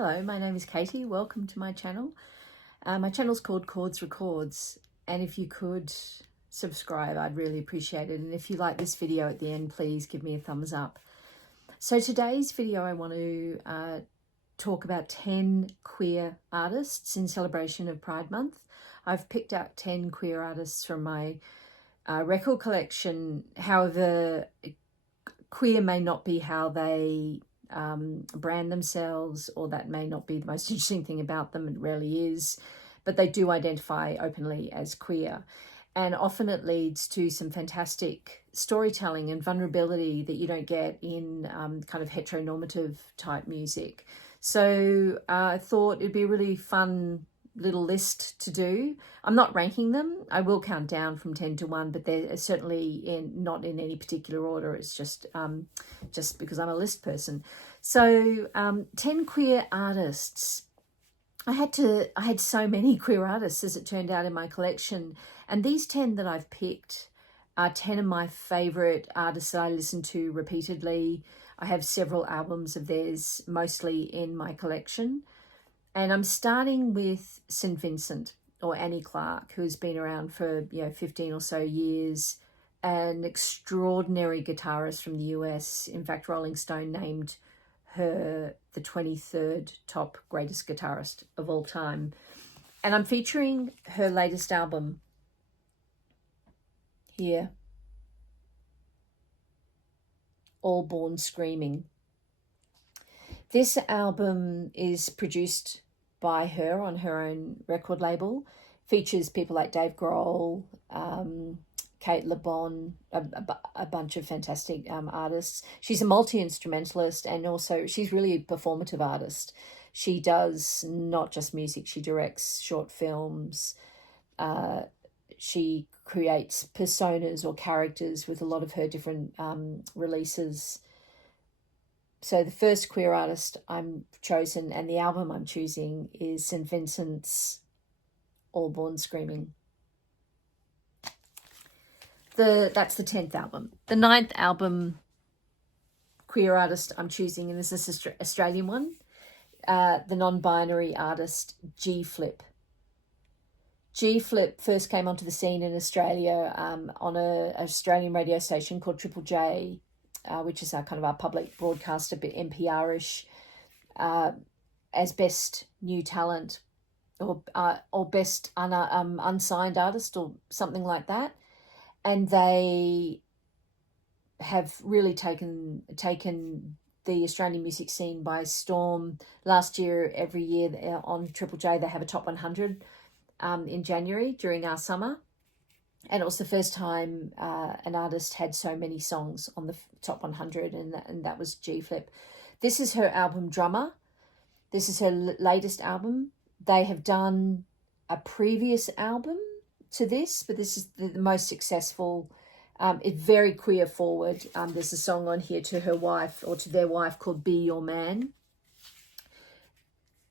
Hello, my name is Katie. Welcome to my channel. My channel's called Chords Records, and if you could subscribe, I'd really appreciate it. And if you like this video at the end, please give me a thumbs up. So today's video, I want to talk about 10 queer artists in celebration of Pride Month. I've picked out 10 queer artists from my record collection. However, queer may not be how they brand themselves, or that may not be the most interesting thing about them. It rarely is, but they do identify openly as queer, and often it leads to some fantastic storytelling and vulnerability that you don't get in kind of heteronormative type music. So I thought it'd be a really fun little list to do. I'm not ranking them. I will count down from 10 to 1, but they're certainly not in any particular order. It's just because I'm a list person. So 10 queer artists. I had so many queer artists, as it turned out, in my collection, and these 10 that I've picked are 10 of my favorite artists that I listen to repeatedly. I have several albums of theirs, mostly in my collection. And I'm starting with St. Vincent, or Annie Clark, who's been around for 15 or so years, an extraordinary guitarist from the US. In fact, Rolling Stone named her the 23rd top greatest guitarist of all time. And I'm featuring her latest album here, All Born Screaming. This album is produced by her on her own record label, features people like Dave Grohl, Kate Le Bon, a bunch of fantastic artists. She's a multi-instrumentalist, and also she's really a performative artist. She does not just music, she directs short films. She creates personas or characters with a lot of her different releases. So the first queer artist I'm chosen, and the album I'm choosing, is St. Vincent's All Born Screaming. That's the 10th album. The 9th album queer artist I'm choosing, and this is an Australian one, the non-binary artist G-Flip. G-Flip first came onto the scene in Australia on an Australian radio station called Triple J, which is our public broadcaster, a bit NPR-ish, as best new talent or best unsigned artist or something like that. And they have really taken the Australian music scene by storm. Last year, every year on Triple J, they have a top 100 in January during our summer. And it was the first time an artist had so many songs on the top 100, and that was G-Flip. This is her album Drummer. This is her latest album. They have done a previous album to this, but this is the most successful. It's very queer forward. There's a song on here to her wife, or to their wife, called Be Your Man.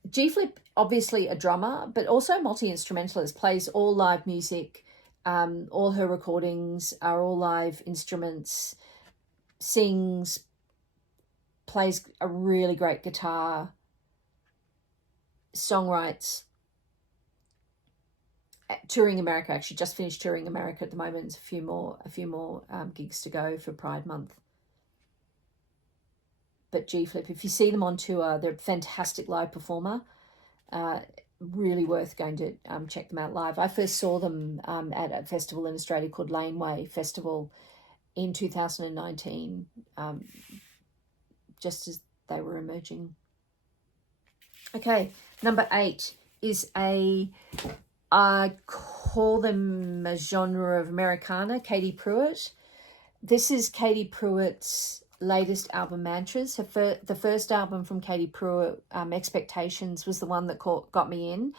G-Flip, obviously a drummer, but also multi-instrumentalist, plays all live music. All her recordings are all live instruments, sings, plays a really great guitar, songwrites, touring America. Actually just finished touring America at the moment. There's a few more gigs to go for Pride Month. But G-Flip, if you see them on tour, they're a fantastic live performer. Really worth going to check them out live. I first saw them at a festival in Australia called Laneway Festival in 2019, just as they were emerging. Okay, number 8 is I call them a genre of Americana, Katie Pruitt. This is Katie Pruitt's latest album, Mantras. The first album from Katie Pruitt, Expectations, was the one that got me in,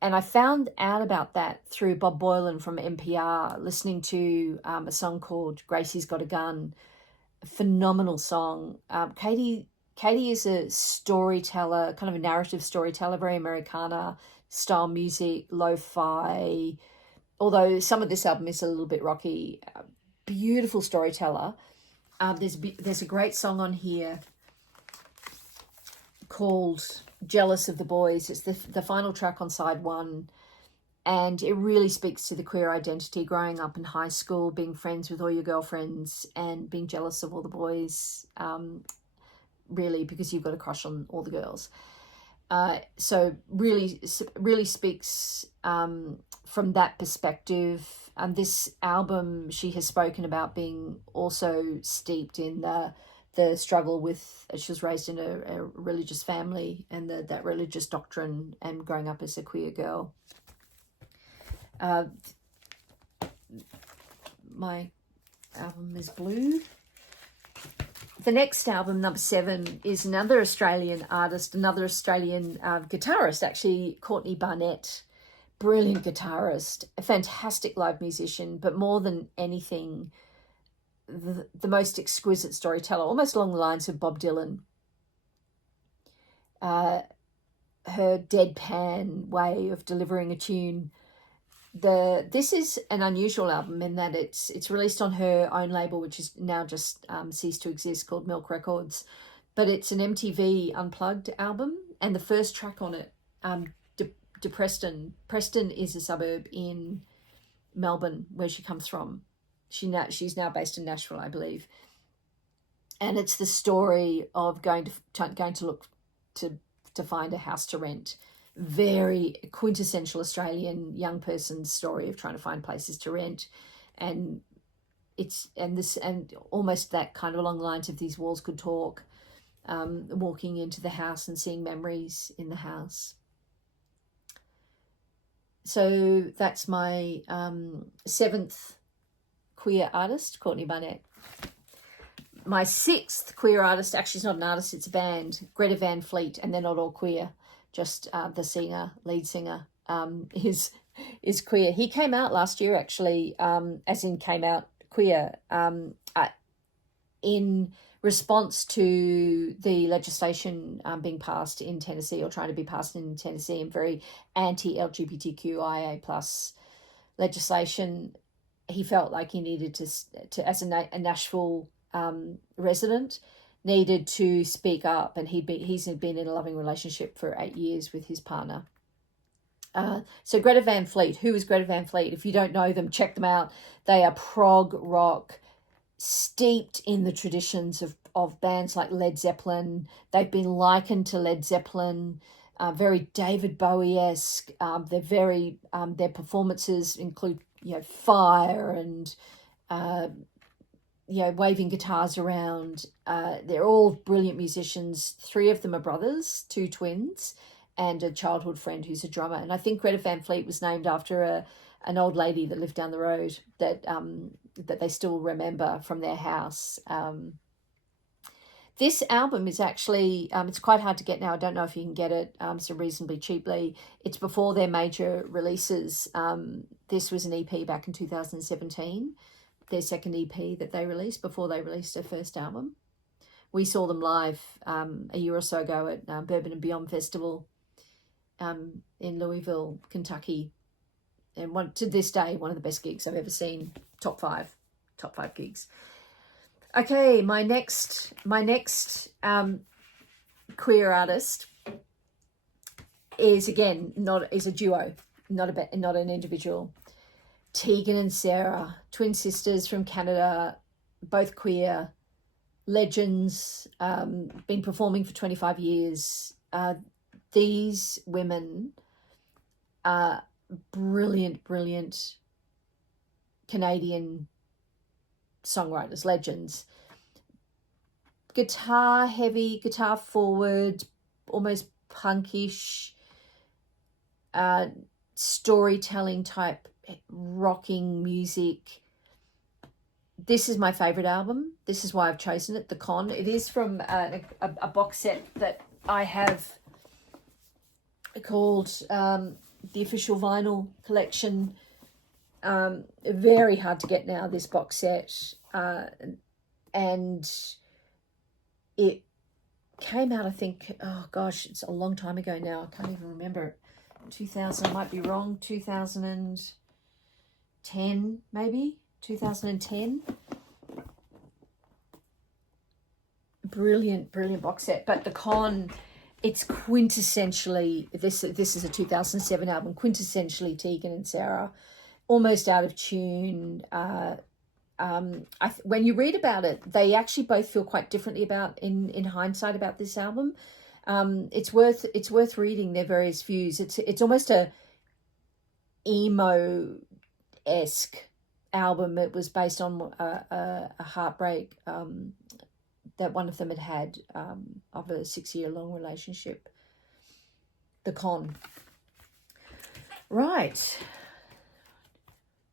and I found out about that through Bob Boylan from NPR, listening to a song called Gracie's Got a Gun. A phenomenal song. Katie is a storyteller, kind of a narrative storyteller, very Americana style music, lo-fi, although some of this album is a little bit rocky. Beautiful storyteller. There's a great song on here called Jealous of the Boys. It's the final track on side one, and it really speaks to the queer identity, growing up in high school, being friends with all your girlfriends and being jealous of all the boys, really, because you've got a crush on all the girls. So really speaks from that perspective. And this album, she has spoken about being also steeped in the struggle with, she was raised in a religious family, and that religious doctrine, and growing up as a queer girl. My album is blue. The next album, number 7, is another Australian artist, another Australian guitarist, actually, Courtney Barnett. Brilliant guitarist, a fantastic live musician, but more than anything, the most exquisite storyteller, almost along the lines of Bob Dylan. Her deadpan way of delivering a tune. This is an unusual album in that it's released on her own label, which is now just ceased to exist, called Milk Records, but it's an MTV Unplugged album, and the first track on it, De Preston. Preston is a suburb in Melbourne where she comes from. She's now based in Nashville, I believe, and it's the story of going to look to find a house to rent. Very quintessential Australian young person's story of trying to find places to rent, and almost that kind of along the lines of These Walls Could Talk, walking into the house and seeing memories in the house. So that's my 7th queer artist, Courtney Barnett. My 6th queer artist, actually it's not an artist, it's a band, Greta Van Fleet, and they're not all queer. Just the lead singer, is queer. He came out last year, actually, as in came out queer, in response to the legislation being passed in Tennessee, or trying to be passed in Tennessee, and very anti-LGBTQIA plus legislation. He felt like he needed to as a Nashville resident, needed to speak up, and he's been in a loving relationship for 8 years with his partner. So Greta Van Fleet. Who is Greta Van Fleet? If you don't know them, check them out. They are prog rock, steeped in the traditions of bands like Led Zeppelin. They've been likened to Led Zeppelin, very David Bowie-esque. Their performances include fire and waving guitars around. They're all brilliant musicians. 3 of them are brothers, 2 twins, and a childhood friend who's a drummer. And I think Greta Van Fleet was named after an old lady that lived down the road that they still remember from their house. This album is actually, it's quite hard to get now. I don't know if you can get it so reasonably cheaply. It's before their major releases. This was an EP back in 2017. Their second EP that they released before they released their first album. We saw them live a year or so ago at Bourbon and Beyond Festival in Louisville, Kentucky. And to this day, one of the best gigs I've ever seen. Top five gigs. Okay, my next queer artist is a duo, not an individual. Tegan and Sarah, twin sisters from Canada, both queer, legends, been performing for 25 years. These women are brilliant Canadian songwriters, legends. Guitar heavy, guitar forward, almost punkish, storytelling type rocking music. This is my favorite album. This is why I've chosen it, The Con. It is from a box set that I have called the Official Vinyl Collection. Very hard to get now, this box set, and it came out, I think, oh gosh, it's a long time ago now, I can't even remember. 2000, I might be wrong, 2010 maybe, 2010. Brilliant box set. But The Con it's quintessentially, this is a 2007 album, quintessentially Tegan and Sara, almost out of tune. When you read about it, they actually both feel quite differently about in hindsight about this album. It's worth reading their various views. It's almost a emo-esque album. It was based on a heartbreak that one of them had of a 6-year-long relationship. The Con. Right.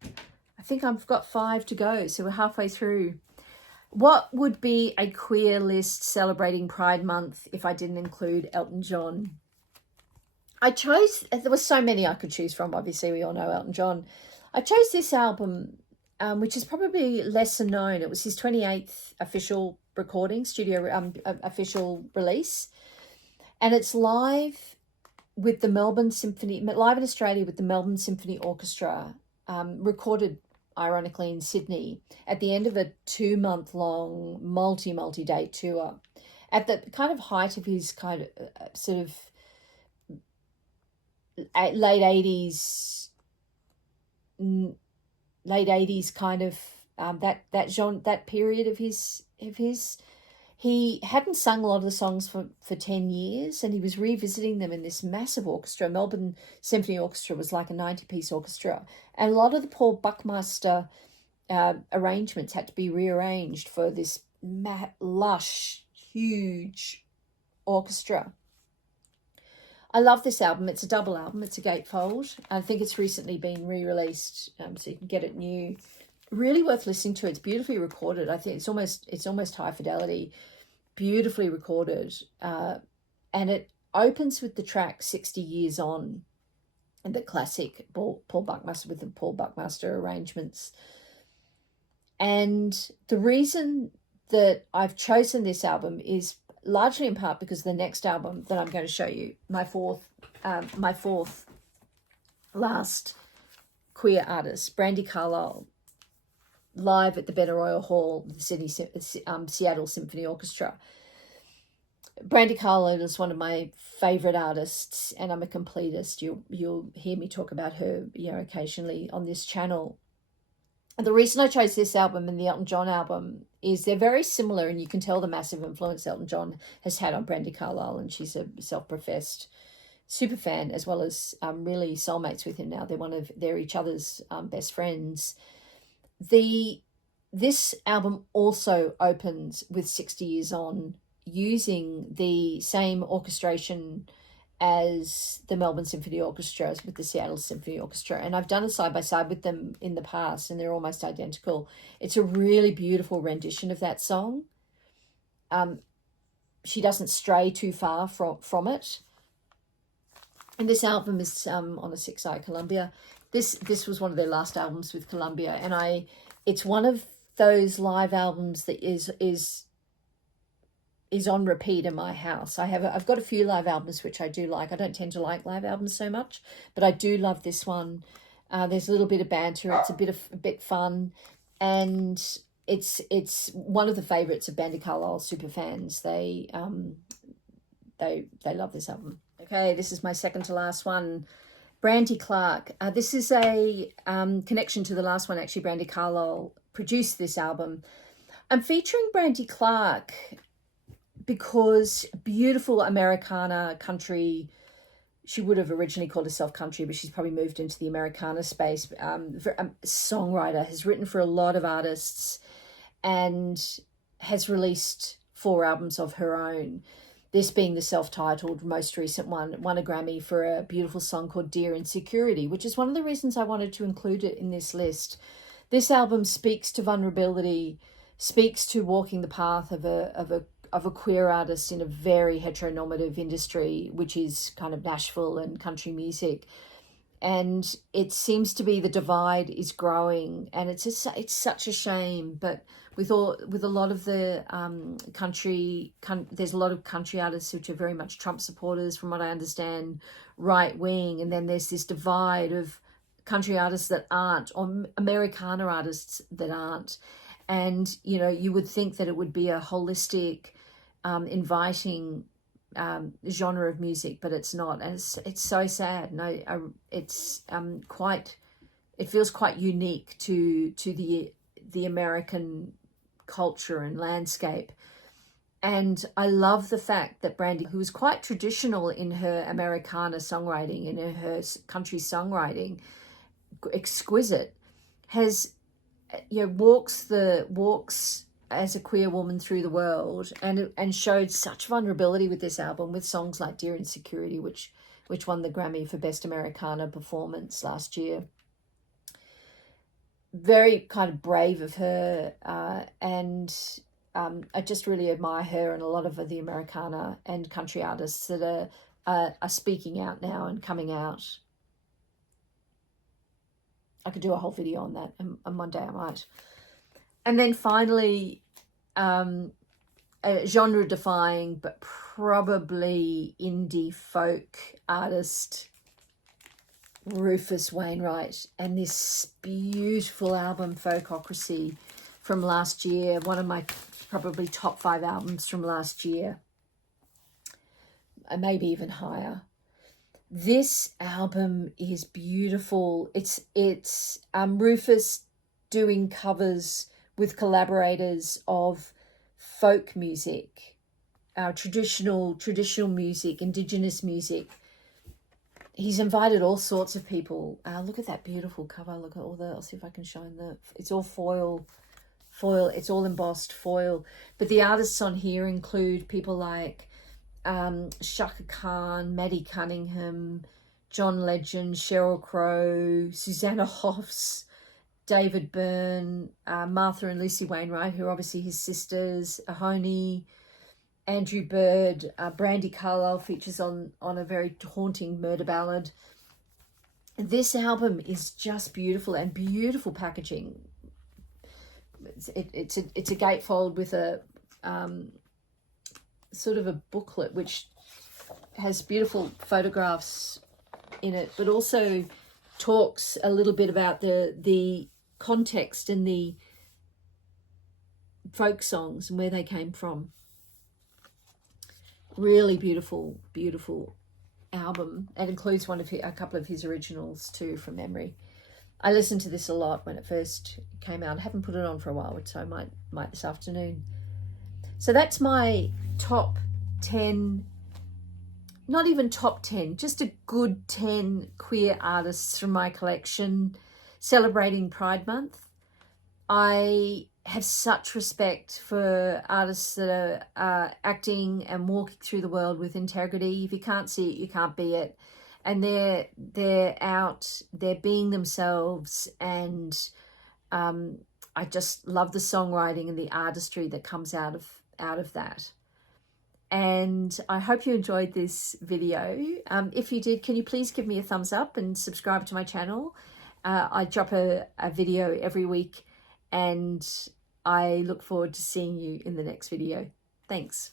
I think I've got 5 to go, so we're halfway through. What would be a queer list celebrating Pride Month if I didn't include Elton John? There were so many I could choose from. Obviously, we all know Elton John. I chose this album, which is probably lesser known. It was his 28th official recording, official release. And it's live with the Melbourne Symphony, live in Australia with the Melbourne Symphony Orchestra, recorded ironically in Sydney at the end of a 2-month-long multi-day tour. At the kind of height of his kind of sort of late 80s kind of that period of his. He hadn't sung a lot of the songs for 10 years, and he was revisiting them in this massive orchestra. Melbourne Symphony Orchestra was like a 90-piece orchestra, and a lot of the Paul Buckmaster arrangements had to be rearranged for this lush, huge orchestra. I love this album. It's a double album. It's a gatefold. I think it's recently been re-released, so you can get it new. Really worth listening to. It's beautifully recorded. I think it's almost high fidelity, beautifully recorded, and it opens with the track 60 Years On, and the classic Paul Buckmaster with the Paul Buckmaster arrangements. And the reason that I've chosen this album is largely in part because the next album that I'm going to show you, my fourth last queer artist, Brandi Carlile, live at the Benaroya Hall, the Seattle Symphony Orchestra. Brandi Carlile is one of my favourite artists, and I'm a completist. You'll hear me talk about her, occasionally on this channel. And the reason I chose this album and the Elton John album is they're very similar, and you can tell the massive influence Elton John has had on Brandi Carlile, and she's a self-professed super fan, as well as really soulmates with him now. They're each other's best friends. This album also opens with 60 Years On, using the same orchestration as the Melbourne Symphony Orchestra, with the Seattle Symphony Orchestra, and I've done a side-by-side with them in the past, and they're almost identical. It's a really beautiful rendition of that song. She doesn't stray too far from it. And this album is on a 6i Columbia. This was one of their last albums with Columbia, and it's one of those live albums that is on repeat in my house. I've got a few live albums which I do like. I don't tend to like live albums so much, but I do love this one. There's a little bit of banter. It's a bit fun, and it's one of the favorites of Brandi Carlile super fans. They love this album. Okay, this is my second to last one. Brandi Clark. This is a connection to the last one, actually. Brandi Carlile produced this album. I'm featuring Brandi Clark because beautiful Americana country. She would have originally called herself country, but she's probably moved into the Americana space. Songwriter, has written for a lot of artists and has released 4 albums of her own. This being the self-titled most recent one, won a Grammy for a beautiful song called Dear Insecurity, which is one of the reasons I wanted to include it in this list. This album speaks to vulnerability, speaks to walking the path of a queer artist in a very heteronormative industry, which is kind of Nashville and country music. And it seems to be the divide is growing, and it's such a shame. But with a lot of the there's a lot of country artists which are very much Trump supporters, from what I understand, right wing, and then there's this divide of country artists that aren't, or Americana artists that aren't. And you would think that it would be a holistic, inviting genre of music, but it's not, and it's so sad. No, it's it feels quite unique to the American culture and landscape. And I love the fact that Brandy, who was quite traditional in her Americana songwriting and in her country songwriting, exquisite, has, you know, walks as a queer woman through the world, and showed such vulnerability with this album, with songs like Dear Insecurity, which won the Grammy for Best Americana Performance last year. Very kind of brave of her, and I just really admire her and a lot of the Americana and country artists that are speaking out now and coming out. I could do a whole video on that, and one day I might. And then finally, a genre-defying but probably indie folk artist, Rufus Wainwright, and this beautiful album, Folkocracy, from last year, one of my probably top 5 albums from last year, maybe even higher. This album is beautiful. It's Rufus doing covers with collaborators of folk music, traditional music, indigenous music. He's invited all sorts of people. Look at that beautiful cover. Look at all the, I'll see if I can shine it's all foil, it's all embossed foil. But the artists on here include people like Shaka Khan, Maddie Cunningham, John Legend, Sheryl Crow, Susanna Hoffs, David Byrne, Martha and Lucy Wainwright, who are obviously his sisters, Ahoni, Andrew Bird, Brandi Carlile features on a very haunting murder ballad. This album is just beautiful, and beautiful packaging. It's a gatefold with a sort of a booklet which has beautiful photographs in it, but also talks a little bit about the context and the folk songs and where they came from. Really beautiful album. It includes a couple of his originals too, from memory. I listened to this a lot when it first came out. I haven't put it on for a while, so I might this afternoon. So that's my top 10, not even top 10, just a good 10 queer artists from my collection celebrating Pride Month. I have such respect for artists that are acting and walking through the world with integrity. If you can't see it, you can't be it. And they're out, they're being themselves, and I just love the songwriting and the artistry that comes out of that. And I hope you enjoyed this video. If you did, can you please give me a thumbs up and subscribe to my channel? I drop a video every week, and I look forward to seeing you in the next video. Thanks.